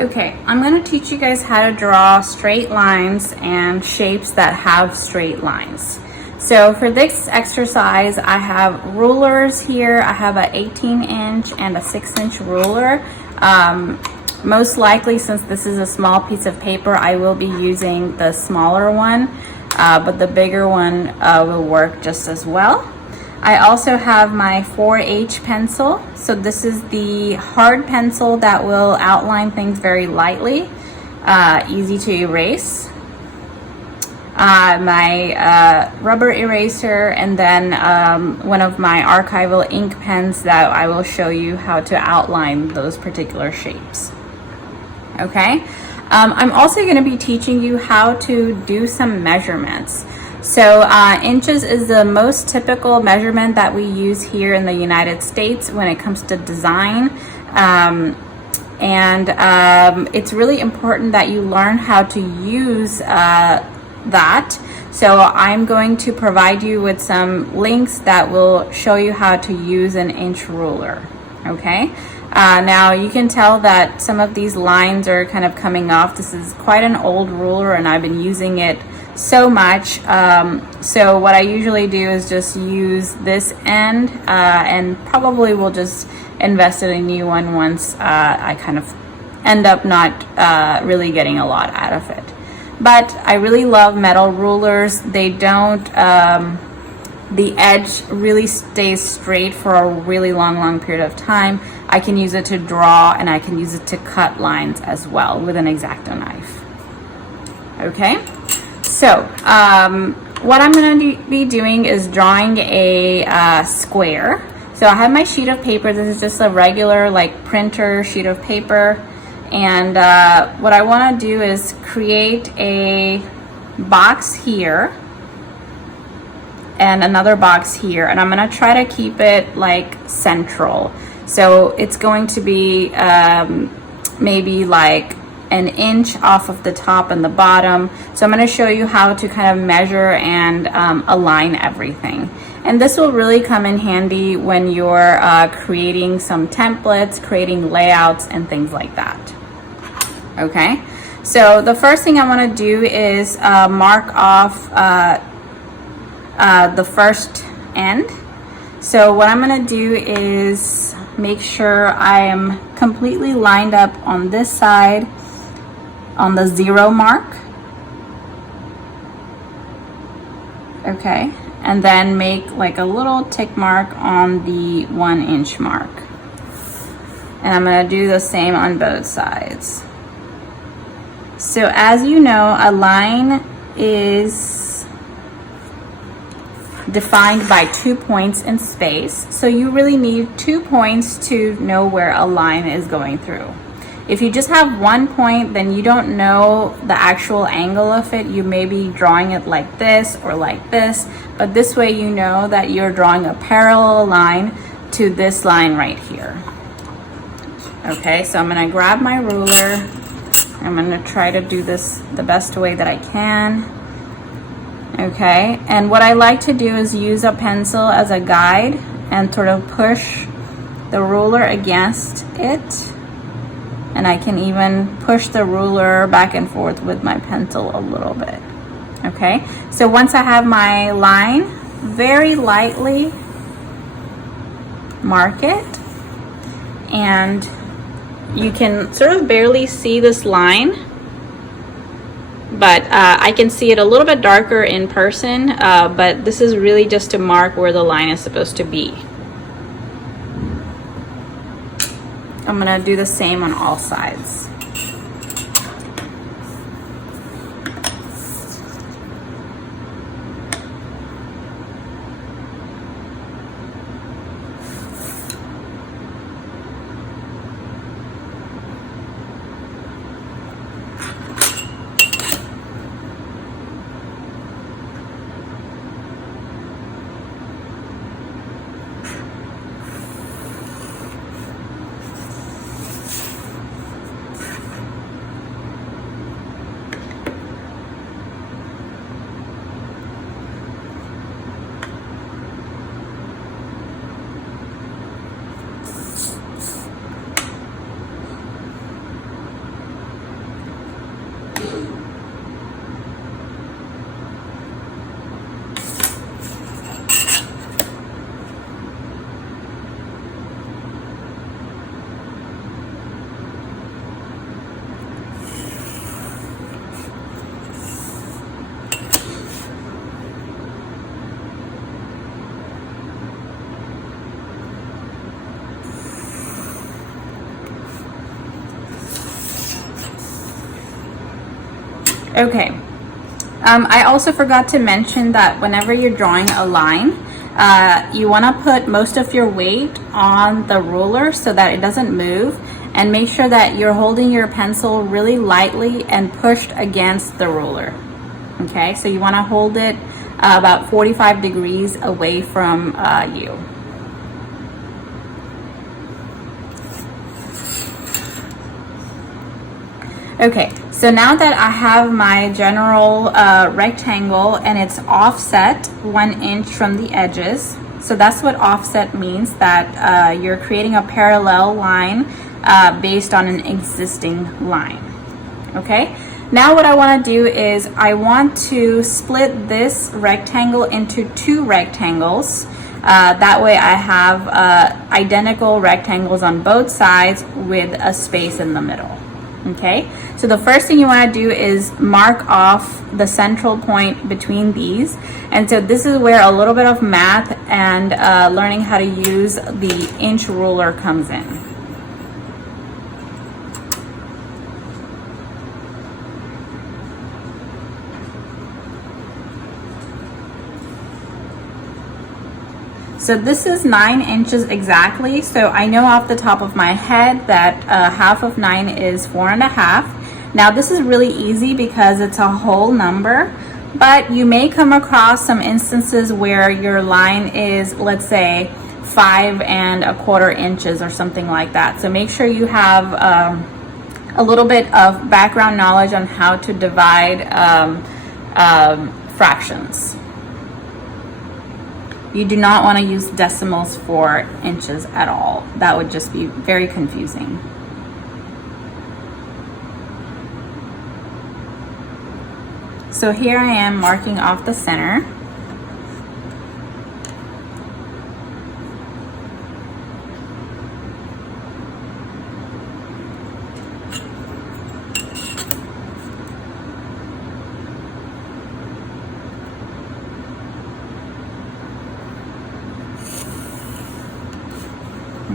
Okay, I'm going to teach you guys how to draw straight lines and shapes that have straight lines. So for this exercise, I have rulers here. I have an 18-inch and a 6-inch ruler. Most likely, since this is a small piece of paper, I will be using the smaller one, but the bigger one will work just as well. I also have my 4H pencil. So this is the hard pencil that will outline things very lightly, easy to erase. My rubber eraser, and then one of my archival ink pens that I will show you how to outline those particular shapes. Okay, I'm also going to be teaching you how to do some measurements. So inches is the most typical measurement that we use here in the United States when it comes to design. It's really important that you learn how to use that. So I'm going to provide you with some links that will show you how to use an inch ruler. Okay. Now you can tell that some of these lines are kind of coming off. This is quite an old ruler and I've been using it so much. So what I usually do is just use this end and probably will just invest in a new one once I kind of end up not really getting a lot out of it. But I really love metal rulers. They don't, the edge really stays straight for a really long period of time. I can use it to draw and I can use it to cut lines as well with an X-Acto knife. Okay, so what I'm going to be doing is drawing a square. So I have my sheet of paper. This is just a regular like printer sheet of paper. And what I want to do is create a box here and another box here, and I'm going to try to keep it like central. So it's going to be maybe like an inch off of the top and the bottom. So I'm going to show you how to kind of measure and align everything. And this will really come in handy when you're creating some templates, creating layouts and things like that. Okay, so the first thing I want to do is mark off the first end. So what I'm going to do is make sure I am completely lined up on this side on the 0 mark. Okay, and then make like a little tick mark on the 1-inch mark. And I'm going to do the same on both sides. So as you know, a line is defined by 2 points in space. So you really need 2 points to know where a line is going through. If you just have 1 point, then you don't know the actual angle of it. You may be drawing it like this or like this, but this way you know that you're drawing a parallel line to this line right here. Okay, so I'm gonna grab my ruler. I'm going to try to do this the best way that I can. Okay, and what I like to do is use a pencil as a guide and sort of push the ruler against it. And I can even push the ruler back and forth with my pencil a little bit. Okay, so once I have my line, very lightly mark it, and you can sort of barely see this line, but I can see it a little bit darker in person, but this is really just to mark where the line is supposed to be. I'm gonna do the same on all sides. Okay. I also forgot to mention that whenever you're drawing a line, you want to put most of your weight on the ruler so that it doesn't move, and make sure that you're holding your pencil really lightly and pushed against the ruler. Okay, so you want to hold it about 45 degrees away from you. Okay, so now that I have my general rectangle and it's offset 1 inch from the edges, so that's what offset means, that you're creating a parallel line based on an existing line. Okay, now what I want to do is I want to split this rectangle into 2 rectangles. That way I have identical rectangles on both sides with a space in the middle. Okay, so the first thing you want to do is mark off the central point between these. And so this is where a little bit of math and learning how to use the inch ruler comes in. So this is 9 inches exactly. So I know off the top of my head that half of 9 is 4.5. Now this is really easy because it's a whole number, but you may come across some instances where your line is, let's say, 5.25 inches or something like that. So make sure you have a little bit of background knowledge on how to divide fractions. You do not want to use decimals for inches at all. That would just be very confusing. So here I am marking off the center.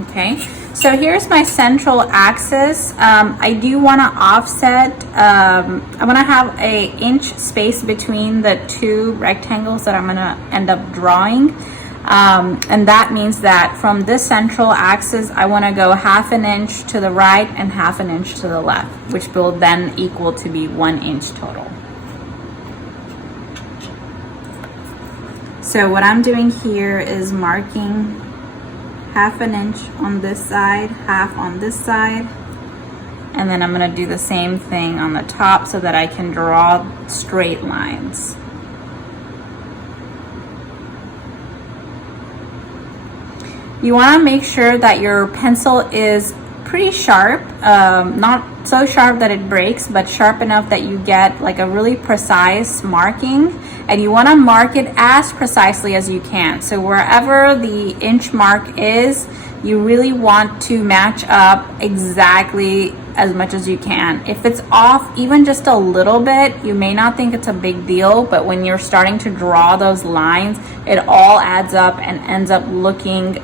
Okay, so here's my central axis. I do want to offset, I want to have an inch space between the 2 rectangles that I'm going to end up drawing. And that means that from this central axis, I want to go 1/2 inch to the right and 1/2 inch to the left, which will then equal to be 1 inch total. So what I'm doing here is marking 1/2 inch on this side, 1/2 on this side, and then I'm going to do the same thing on the top so that I can draw straight lines. You want to make sure that your pencil is pretty sharp, not so sharp that it breaks, but sharp enough that you get like a really precise marking. And you want to mark it as precisely as you can. So wherever the inch mark is, you really want to match up exactly as much as you can. If it's off even just a little bit, you may not think it's a big deal, but when you're starting to draw those lines, it all adds up and ends up looking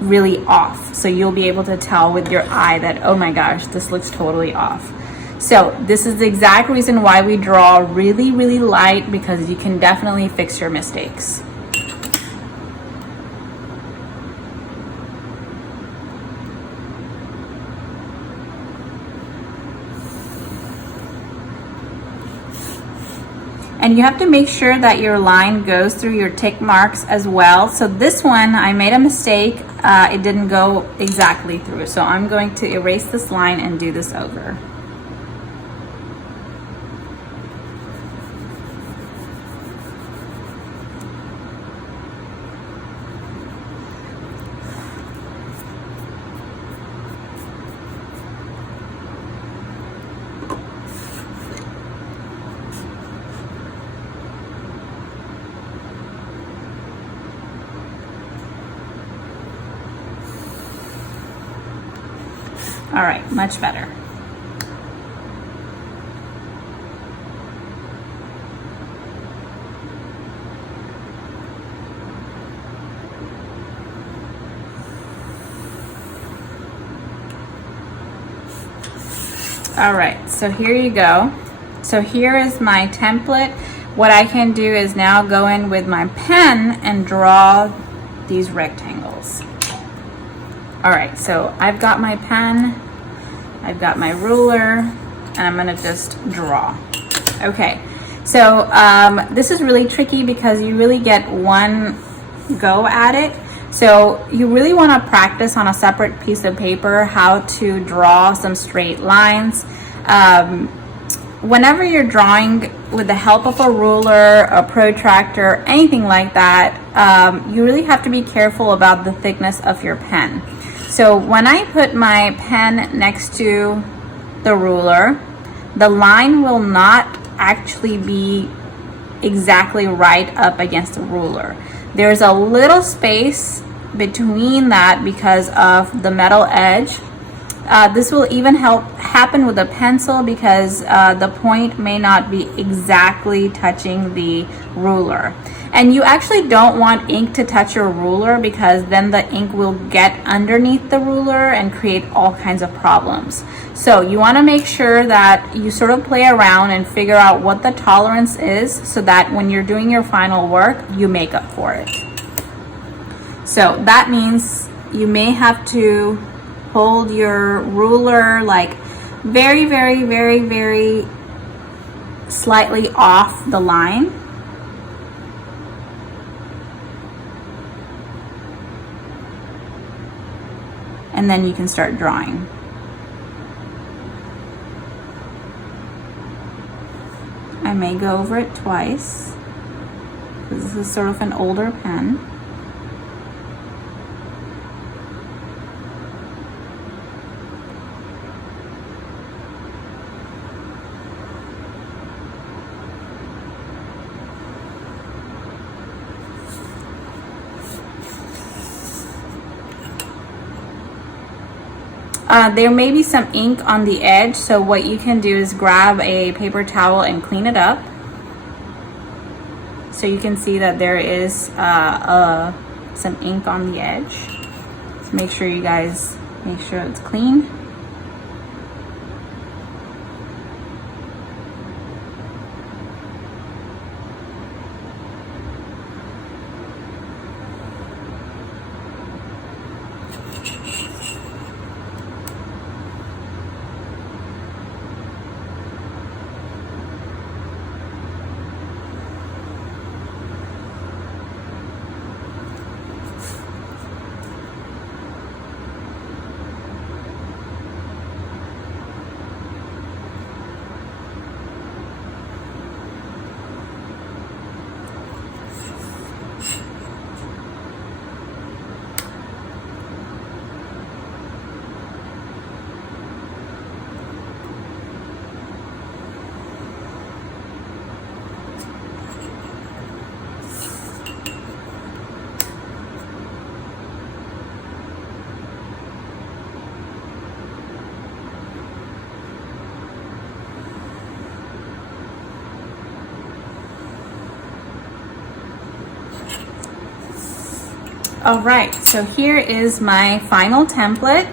really off. So you'll be able to tell with your eye that, oh my gosh, this looks totally off. So this is the exact reason why we draw really, really light, because you can definitely fix your mistakes. And you have to make sure that your line goes through your tick marks as well. So this one, I made a mistake. It didn't go exactly through. So I'm going to erase this line and do this over. All right, much better. All right, so here you go. So here is my template. What I can do is now go in with my pen and draw these rectangles. All right, so I've got my pen, I've got my ruler, and I'm gonna just draw. Okay, so this is really tricky because you really get one go at it. So you really wanna practice on a separate piece of paper how to draw some straight lines. Whenever you're drawing with the help of a ruler, a protractor, anything like that, you really have to be careful about the thickness of your pen. So when I put my pen next to the ruler, the line will not actually be exactly right up against the ruler. There's a little space between that because of the metal edge. This will even happen with a pencil because the point may not be exactly touching the ruler. And you actually don't want ink to touch your ruler because then the ink will get underneath the ruler and create all kinds of problems. So you want to make sure that you sort of play around and figure out what the tolerance is so that when you're doing your final work, you make up for it. So that means you may have to hold your ruler like very, very, very, very slightly off the line. And then you can start drawing. I may go over it twice. This is sort of an older pen. There may be some ink on the edge, so what you can do is grab a paper towel and clean it up. So you can see that there is some ink on the edge. So make sure you guys make sure it's clean. All right, so here is my final template.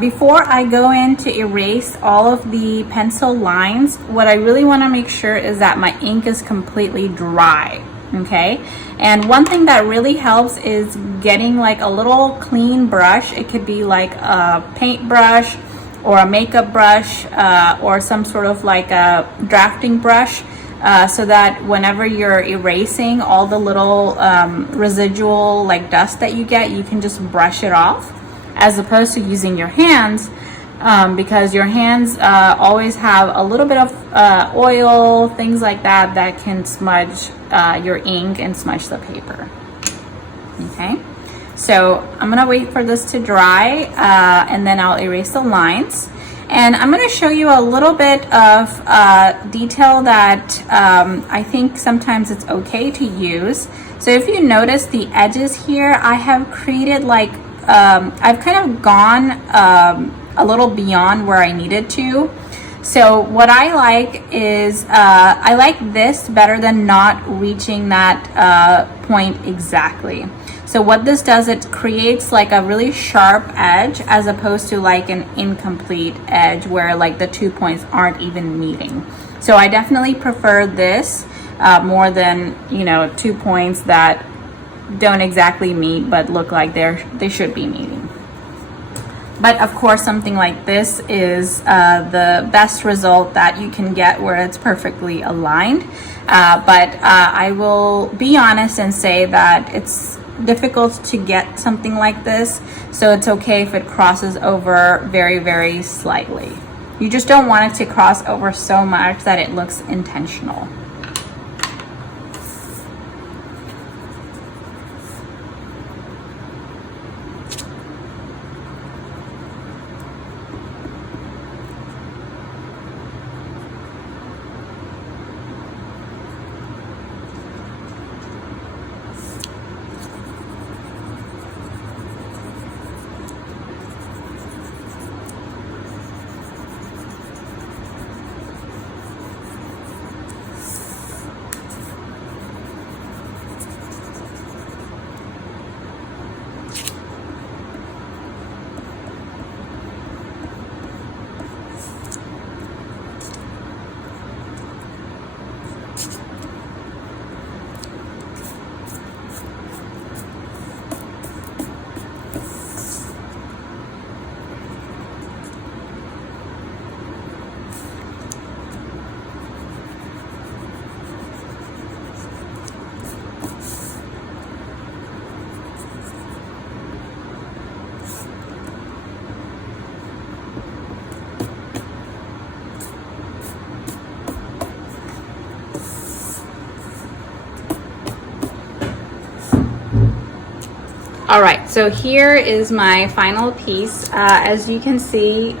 Before I go in to erase all of the pencil lines, what I really want to make sure is that my ink is completely dry, okay? And one thing that really helps is getting like a little clean brush. It could be like a paint brush or a makeup brush or some sort of like a drafting brush. So that whenever you're erasing all the little residual like dust that you get, you can just brush it off, as opposed to using your hands, because your hands always have a little bit of oil, things like that, that can smudge your ink and smudge the paper. Okay, so I'm gonna wait for this to dry and then I'll erase the lines. And I'm going to show you a little bit of detail that I think sometimes it's okay to use. So if you notice the edges here, I have created like, I've kind of gone a little beyond where I needed to. So what I like is, I like this better than not reaching that point exactly. So what this does, it creates like a really sharp edge as opposed to like an incomplete edge where like the 2 points aren't even meeting. So I definitely prefer this more than, you know, 2 points that don't exactly meet but look like they should be meeting. But of course, something like this is the best result that you can get where it's perfectly aligned. But I will be honest and say that it's difficult to get something like this. So it's okay if it crosses over very, very slightly. You just don't want it to cross over so much that it looks intentional. All right, so here is my final piece. As you can see,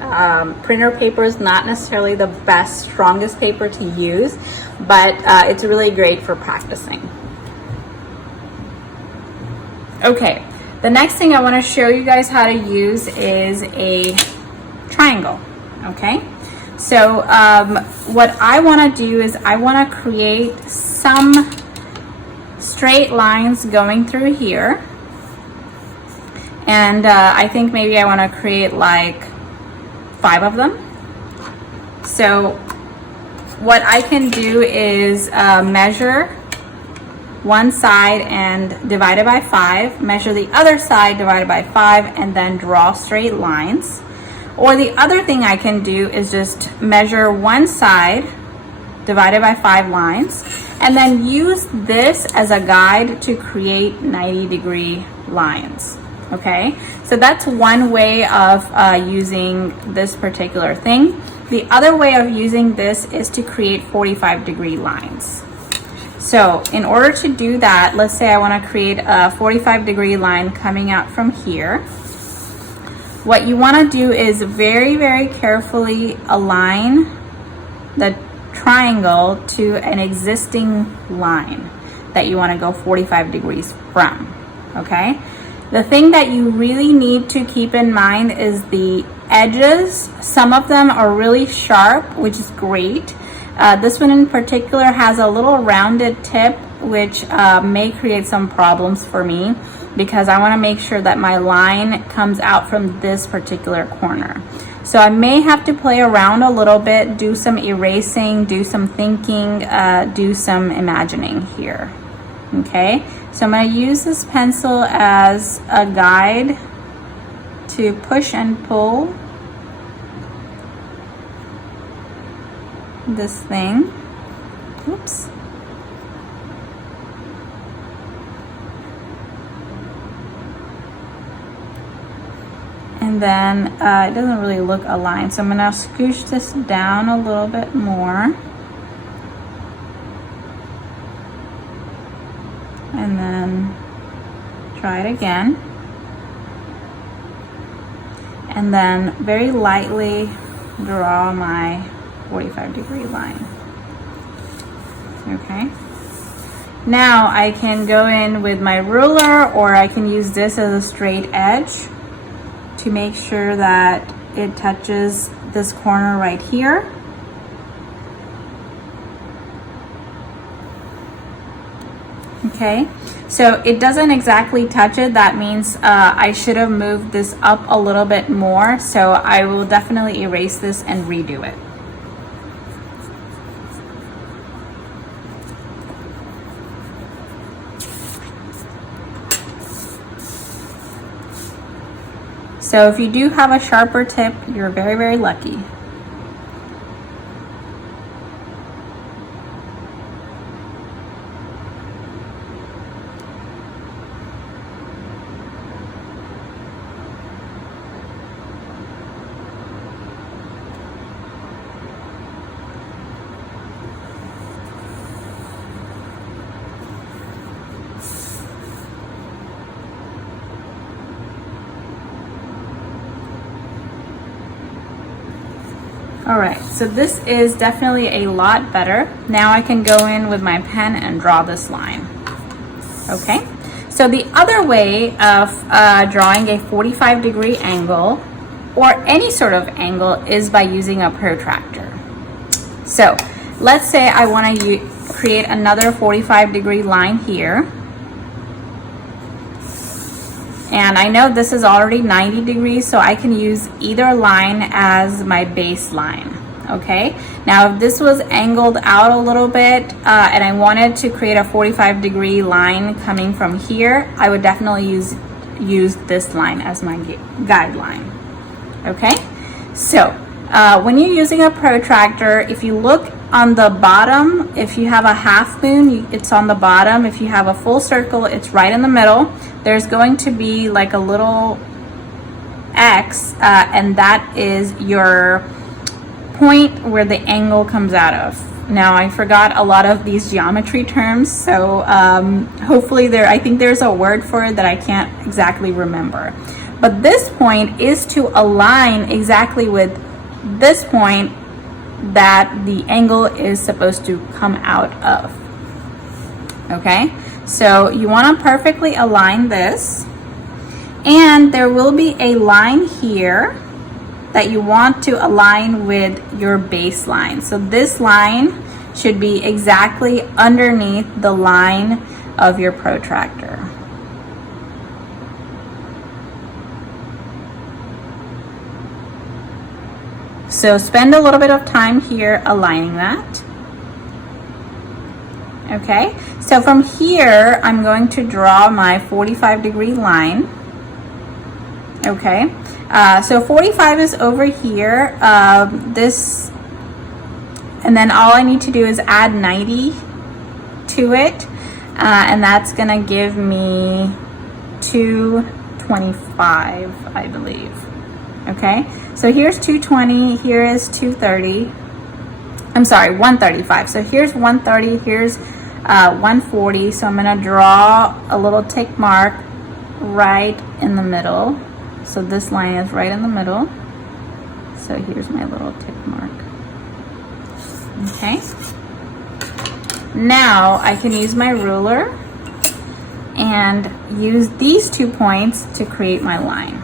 printer paper is not necessarily the best, strongest paper to use, but it's really great for practicing. Okay, the next thing I want to show you guys how to use is a triangle, okay? So what I want to do is I want to create some straight lines going through here. And I think maybe I want to create like 5 of them. So what I can do is measure one side and divide it by 5, measure the other side, divide it by 5, and then draw straight lines. Or the other thing I can do is just measure one side, divide it by 5 lines, and then use this as a guide to create 90-degree lines. Okay, so that's one way of using this particular thing. The other way of using this is to create 45-degree lines. So in order to do that, let's say I want to create a 45-degree line coming out from here. What you want to do is very, very carefully align the triangle to an existing line that you want to go 45 degrees from, okay? The thing that you really need to keep in mind is the edges. Some of them are really sharp, which is great. This one in particular has a little rounded tip, which may create some problems for me because I want to make sure that my line comes out from this particular corner. So I may have to play around a little bit, do some erasing, do some thinking, do some imagining here. Okay, so I'm going to use this pencil as a guide to push and pull this thing. Oops. And then it doesn't really look aligned, so I'm going to scoosh this down a little bit more. And then try it again. And then very lightly draw my 45-degree line. Okay. Now I can go in with my ruler, or I can use this as a straight edge to make sure that it touches this corner right here. Okay, so it doesn't exactly touch it. That means I should have moved this up a little bit more. So I will definitely erase this and redo it. So if you do have a sharper tip, you're very, very lucky. All right, so this is definitely a lot better. Now I can go in with my pen and draw this line. Okay, so the other way of drawing a 45-degree angle or any sort of angle is by using a protractor. So let's say I want to create another 45-degree line here. And I know this is already 90 degrees, so I can use either line as my baseline, okay? Now, if this was angled out a little bit and I wanted to create a 45-degree line coming from here, I would definitely use this line as my guideline, okay? So, when you're using a protractor, if you look on the bottom, if you have a half moon, it's on the bottom. If you have a full circle, it's right in the middle. There's going to be like a little X, and that is your point where the angle comes out of. Now, I forgot a lot of these geometry terms, so hopefully I think there's a word for it that I can't exactly remember. But this point is to align exactly with this point that the angle is supposed to come out of. Okay, so you want to perfectly align this, and there will be a line here that you want to align with your baseline. So this line should be exactly underneath the line of your protractor. So spend a little bit of time here aligning that. Okay, so from here, I'm going to draw my 45-degree line. Okay, so 45 is over here. And then all I need to do is add 90 to it, and that's gonna give me 225, I believe. Okay, so here's 220, here is 230. I'm sorry, 135. So here's 130, here's 140. So I'm gonna draw a little tick mark right in the middle. So this line is right in the middle. So here's my little tick mark. Okay. Now I can use my ruler and use these 2 points to create my line.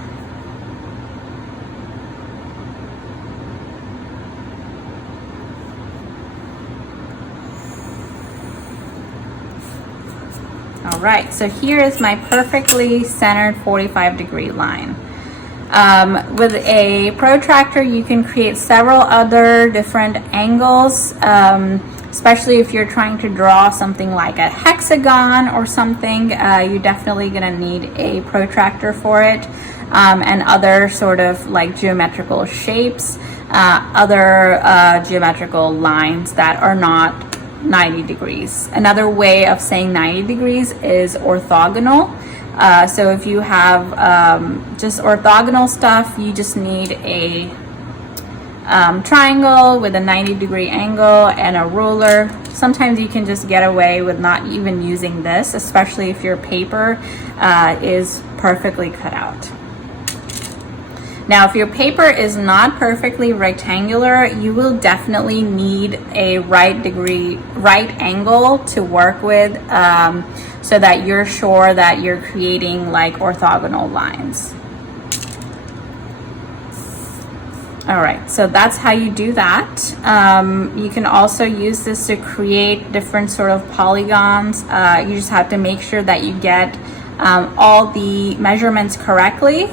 All right, so here is my perfectly centered 45-degree line. With a protractor, you can create several other different angles, especially if you're trying to draw something like a hexagon or something. You're definitely gonna need a protractor for it, and other sort of like geometrical shapes, other geometrical lines that are not 90 degrees. Another way of saying 90 degrees is orthogonal. So if you have just orthogonal stuff, you just need a triangle with a 90-degree angle and a ruler. Sometimes you can just get away with not even using this, especially if your paper is perfectly cut out. Now, if your paper is not perfectly rectangular, you will definitely need a right angle to work with, so that you're sure that you're creating like orthogonal lines. All right, so that's how you do that. You can also use this to create different sort of polygons. You just have to make sure that you get all the measurements correctly.